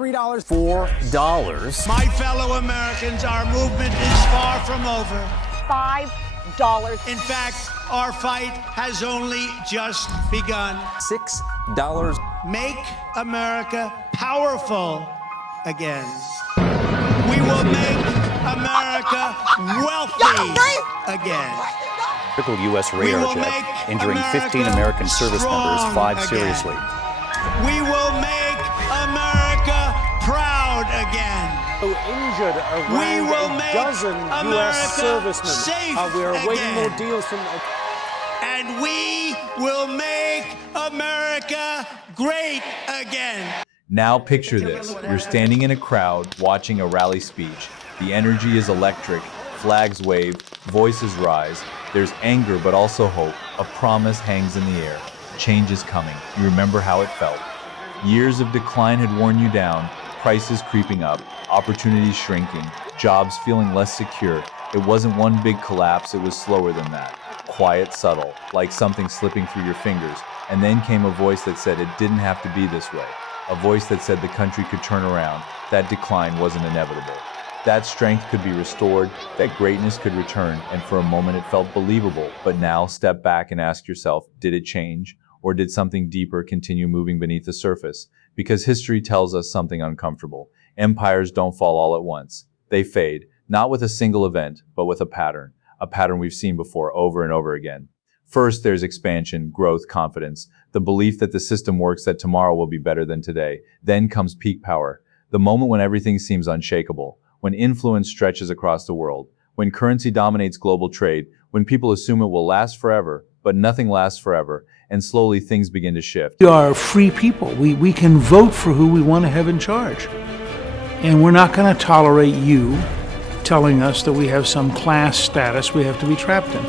$3. $4. My fellow Americans, our movement is far from over. $5. In fact, our fight has only just begun. $6. Make America powerful again. We will make America wealthy again. Critical U.S. We radar will jet, make injuring 15 America American service members, strong 5 again. seriously. We will make America proud again. Injured We around will a make dozen America U.S. servicemen. safe We're awaiting again. more deals from. And we will make America great again. Now picture this. You're standing in a crowd watching a rally speech. The energy is electric, flags wave, voices rise. There's anger but also hope. A promise hangs in the air. Change is coming. You remember how it felt. Years of decline had worn you down, prices creeping up, opportunities shrinking, jobs feeling less secure. It wasn't one big collapse, it was slower than that. Quiet, subtle, like something slipping through your fingers. And then came a voice that said it didn't have to be this way. A voice that said the country could turn around, that decline wasn't inevitable. That strength could be restored, that greatness could return, and for a moment it felt believable. But now step back and ask yourself, did it change? Or did something deeper continue moving beneath the surface? Because history tells us something uncomfortable. Empires don't fall all at once. They fade, not with a single event, but with a pattern we've seen before over and over again. First, there's expansion, growth, confidence, the belief that the system works, that tomorrow will be better than today. Then comes peak power, the moment when everything seems unshakable, when influence stretches across the world, when currency dominates global trade, when people assume it will last forever, but nothing lasts forever, and slowly things begin to shift. We are free people. We can vote for who we want to have in charge. And we're not going to tolerate you telling us that we have some class status we have to be trapped in.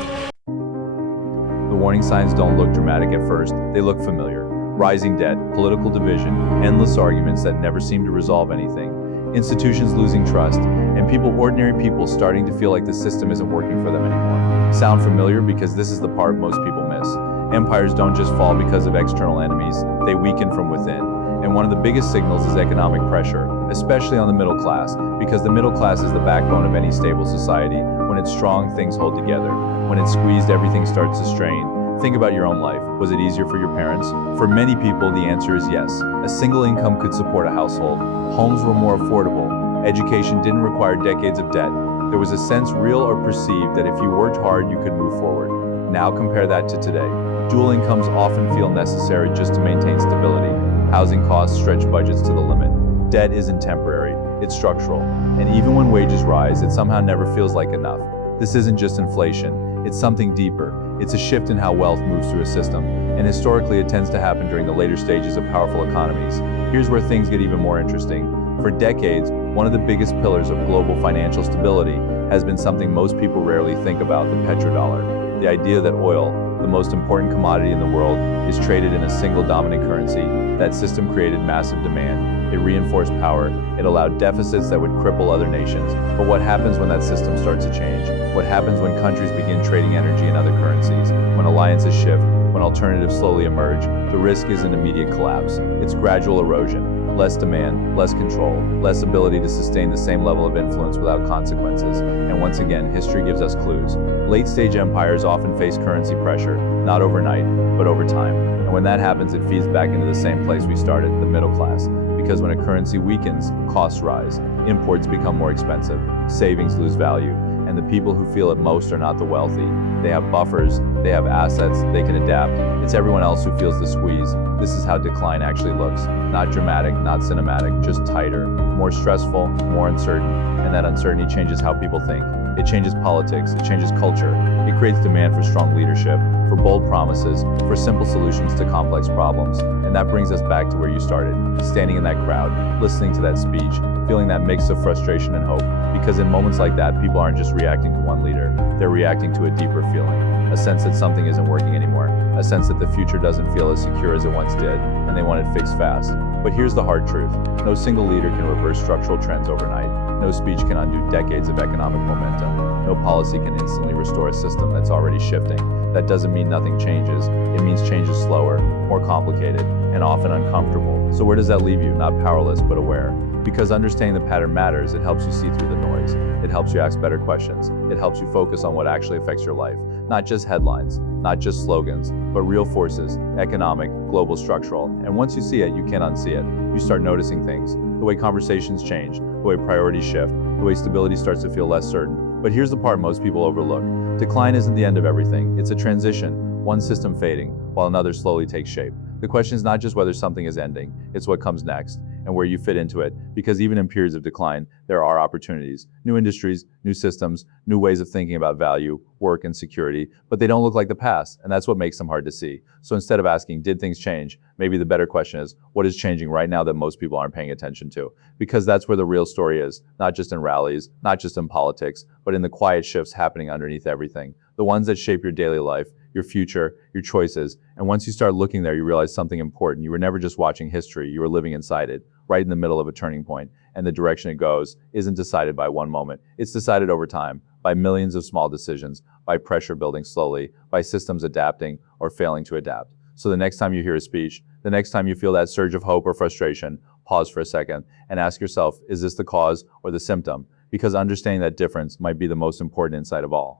The warning signs don't look dramatic at first, they look familiar. Rising debt, political division, endless arguments that never seem to resolve anything, institutions losing trust, and ordinary people starting to feel like the system isn't working for them anymore. Sound familiar? Because this is the part most people miss. Empires don't just fall because of external enemies, they weaken from within. And one of the biggest signals is economic pressure, especially on the middle class, because the middle class is the backbone of any stable society. When it's strong, things hold together. When it's squeezed, everything starts to strain. Think about your own life. Was it easier for your parents? For many people, the answer is yes. A single income could support a household. Homes were more affordable. Education didn't require decades of debt. There was a sense, real or perceived, that if you worked hard, you could move forward. Now compare that to today. Dual incomes often feel necessary just to maintain stability. Housing costs stretch budgets to the limit. Debt isn't temporary, it's structural. And even when wages rise, it somehow never feels like enough. This isn't just inflation, it's something deeper. It's a shift in how wealth moves through a system. And historically, it tends to happen during the later stages of powerful economies. Here's where things get even more interesting. For decades, one of the biggest pillars of global financial stability has been something most people rarely think about: the petrodollar. The idea that oil, the most important commodity in the world, is traded in a single dominant currency. That system created massive demand. It reinforced power. It allowed deficits that would cripple other nations. But what happens when that system starts to change? What happens when countries begin trading energy in other currencies? When alliances shift? When alternatives slowly emerge? The risk isn't immediate collapse. It's gradual erosion. Less demand, less control, less ability to sustain the same level of influence without consequences. And once again, history gives us clues. Late-stage empires often face currency pressure, not overnight, but over time. And when that happens, it feeds back into the same place we started, the middle class. Because when a currency weakens, costs rise, imports become more expensive, savings lose value, and the people who feel it most are not the wealthy. They have buffers, they have assets, they can adapt. It's everyone else who feels the squeeze. This is how decline actually looks. Not dramatic, not cinematic, just tighter, more stressful, more uncertain, and that uncertainty changes how people think. It changes politics, it changes culture, it creates demand for strong leadership, for bold promises, for simple solutions to complex problems. And that brings us back to where you started, standing in that crowd, listening to that speech, feeling that mix of frustration and hope. Because in moments like that, people aren't just reacting to one leader, they're reacting to a deeper feeling, a sense that something isn't working anymore, a sense that the future doesn't feel as secure as it once did, and they want it fixed fast. But here's the hard truth. No single leader can reverse structural trends overnight. No speech can undo decades of economic momentum. No policy can instantly restore a system that's already shifting. That doesn't mean nothing changes. It means change is slower, more complicated, and often uncomfortable. So where does that leave you? Not powerless, but aware. Because understanding the pattern matters. It helps you see through the noise. It helps you ask better questions. It helps you focus on what actually affects your life. Not just headlines, not just slogans, but real forces, economic, global, structural. And once you see it, you can't unsee it. You start noticing things. The way conversations change, the way priorities shift, the way stability starts to feel less certain. But here's the part most people overlook. Decline isn't the end of everything. It's a transition, one system fading, while another slowly takes shape. The question is not just whether something is ending, it's what comes next and where you fit into it, because even in periods of decline, there are opportunities, new industries, new systems, new ways of thinking about value, work, and security, but they don't look like the past, and that's what makes them hard to see. So instead of asking, did things change? Maybe the better question is, what is changing right now that most people aren't paying attention to? Because that's where the real story is, not just in rallies, not just in politics, but in the quiet shifts happening underneath everything, the ones that shape your daily life, your future, your choices. And once you start looking there, you realize something important. You were never just watching history, you were living inside it, right in the middle of a turning point. And the direction it goes isn't decided by one moment. It's decided over time, by millions of small decisions, by pressure building slowly, by systems adapting or failing to adapt. So the next time you hear a speech, the next time you feel that surge of hope or frustration, pause for a second and ask yourself, is this the cause or the symptom? Because understanding that difference might be the most important insight of all.